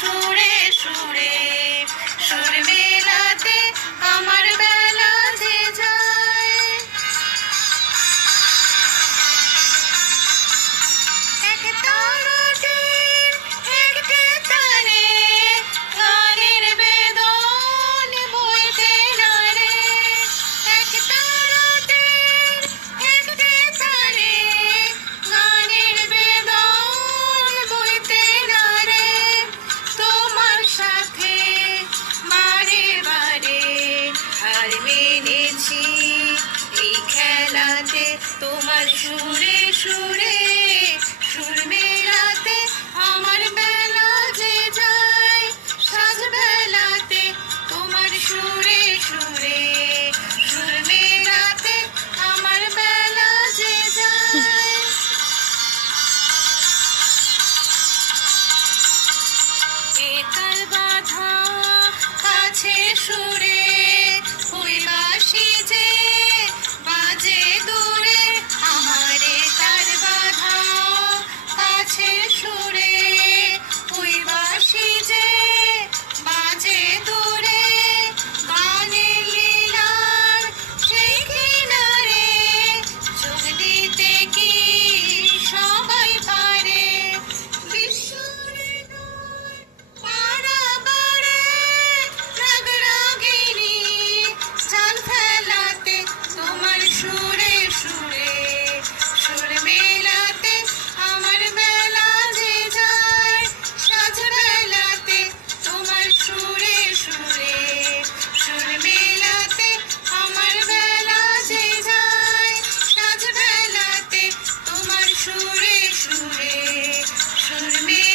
সুরে সুরে সুর মেলাতে আমার বেলা যে যায়। এক তারাতে একটি তারে গানের বেদন বইতে নারে। এক তারাতে একটি তারে গানের বেদন বইতে নারে। তোমার সাথে বারে বারে হার মেনেছি এই খেলাতে। তোমার সুরে সুরে সুর মেলাতে আমার বেলা যে যায়। সাজ বেলাতে তোমার সুরে সুরে সুর মেলাতে আমার বেলা যে যায়। বেতাল বাঁধা কাছে সুরে ওই বাঁশি যে বাজে দূরে। আমারে তার বাঁধা কাছে সুরে ওই বাঁশি যে বাজে দূরে। গানের লীলার সেই কিনারে যোগ দিতে কি সবাই পারে। পাড়াবাড়ে রাগরাগিনী জাল ফেলাতে তোমার সুরে সুরে সুর মেলাতে আমার বেলা যে যায়। সাজ বেলাতে তোমার সুরে সুরে সুর মেলাতে আমার বেলা যে যায়। সাজ বেলাতে তোমার সুরে সুরে